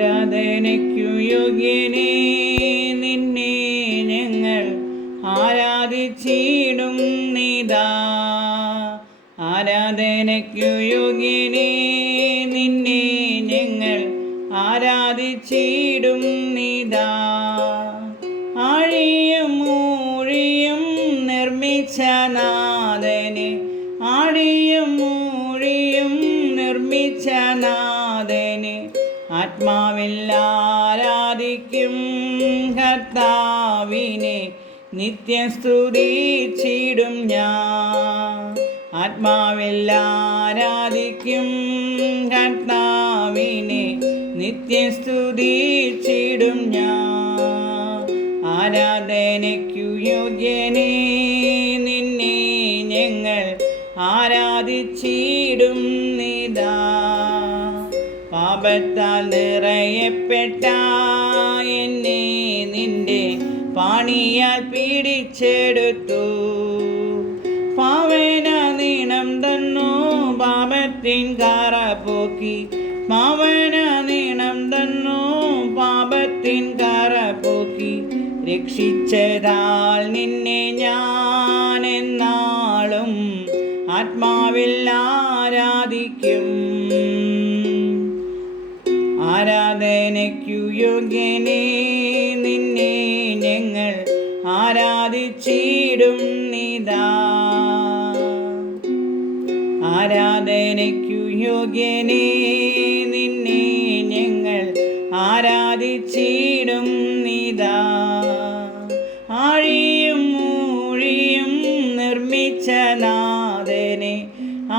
ആരാധനയ്ക്കു യോഗ്യനേ നിന്നെ ഞങ്ങൾ ആരാധിച്ചിടും നിദാ. ആരാധനയ്ക്കു യോഗ്യനേ നിന്നെ ഞങ്ങൾ ആരാധിച്ചിടും നിദാ. ആഴിയും മൂഴിയും നിർമ്മിച്ച നാഥനെ, ആഴിയും മൂഴിയും നിർമ്മിച്ച നാഥനെ ആത്മാവിൽ ആരാധിക്കും കർത്താവിനെ നിത്യം സ്തുതിച്ചിടും ഞാൻ. ആത്മാവിൽ ആരാധിക്കും കർത്താവിനെ നിത്യം സ്തുതിച്ചിടും ഞാൻ. ആരാധനയ്ക്കു യോഗ്യനേ നിന്നെ ഞങ്ങൾ ആരാധിച്ചിടും നിദാ. പാപത്താൽ നിറയപ്പെട്ട എന്നെ നിന്റെ പാണിയാൽ പിടിച്ചെടുത്തു. പാവന നീണം തന്നു പാപത്തിൻ കറ പോക്കി. പാവന നീണം തന്നു പാപത്തിൻ കറ പോക്കി. രക്ഷിച്ചതാൽ നിന്നെ ഞാൻ എന്നാളും ആത്മാവിൽ ആരാധിക്കും. ആരാധനയ്ക്കു യോഗ്യനേ നിന്നെ ഞങ്ങൾ ആരാധിച്ചിടും നിദാ. ആരാധനയ്ക്കു യോഗ്യനേ നിന്നെ ഞങ്ങൾ ആരാധിച്ചിടും നിദാ. ആഴിയും മൂഴിയും നിർമ്മിച്ച നാഥനെ,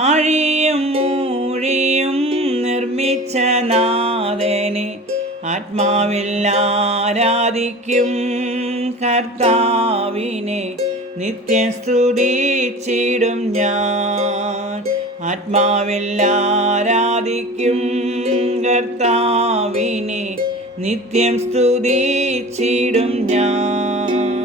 ആഴിയും മൂഴിയും നിർമ്മിച്ച നാഥനെ ആത്മാവിൽ ആരാധിക്കും കർത്താവിനെ നിത്യം സ്തുതിച്ചിടും ഞാൻ. ആത്മാവിൽ ആരാധിക്കും കർത്താവിനെ നിത്യം സ്തുതിച്ചിടും ഞാൻ.